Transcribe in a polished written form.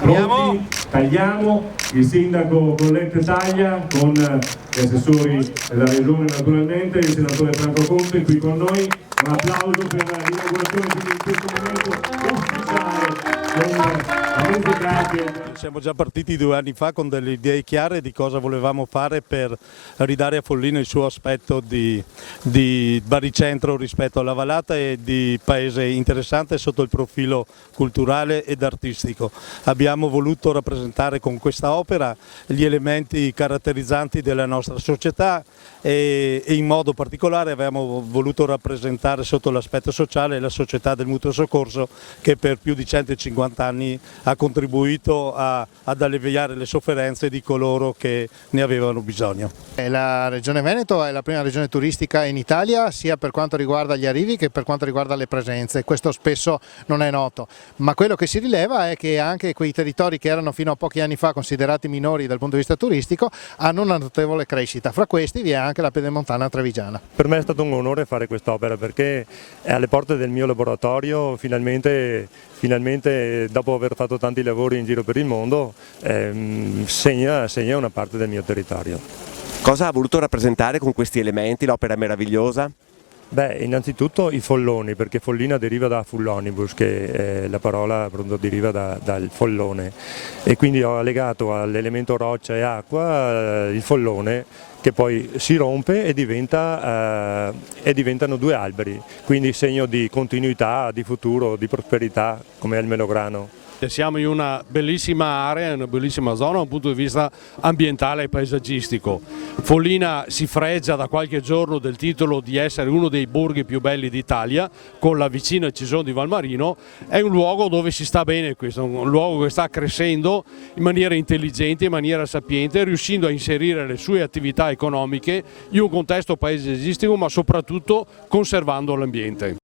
Pronti? Tagliamo. Il sindaco Collette taglia con gli assessori della regione naturalmente, il senatore Franco Conte qui con noi. Un applauso per l'inaugurazione in questo momento ufficiale con la musica che... Siamo già partiti 2 anni fa con delle idee chiare di cosa volevamo fare per ridare a Follina il suo aspetto di baricentro rispetto alla vallata e di paese interessante sotto il profilo culturale ed artistico. Abbiamo voluto rappresentare con questa opera gli elementi caratterizzanti della nostra società e in modo particolare abbiamo voluto rappresentare sotto l'aspetto sociale la società del mutuo soccorso che per più di 150 anni ha contribuito ad alleviare le sofferenze di coloro che ne avevano bisogno. La Regione Veneto è la prima regione turistica in Italia sia per quanto riguarda gli arrivi che per quanto riguarda le presenze, questo spesso non è noto, ma quello che si rileva è che anche quei territori che erano fino a pochi anni fa considerati minori dal punto di vista turistico hanno una notevole crescita, fra questi vi è anche la Pedemontana Trevigiana. Per me è stato un onore fare quest'opera perché è alle porte del mio laboratorio, finalmente dopo aver fatto tanti lavori in giro per il mondo segna una parte del mio territorio. Cosa ha voluto rappresentare con questi elementi l'opera meravigliosa? Beh, innanzitutto i folloni, perché follina deriva da fullonibus, che la parola appunto deriva dal follone, e quindi ho legato all'elemento roccia e acqua il follone che poi si rompe e diventano 2 alberi, quindi segno di continuità, di futuro, di prosperità, come è il melograno. Siamo in una bellissima area, una bellissima zona da un punto di vista ambientale e paesaggistico. Follina si fregia da qualche giorno del titolo di essere uno dei borghi più belli d'Italia, con la vicina Cisone di Valmarino. È un luogo dove si sta bene, questo è un luogo che sta crescendo in maniera intelligente, in maniera sapiente, riuscendo a inserire le sue attività economiche in un contesto paesaggistico, ma soprattutto conservando l'ambiente.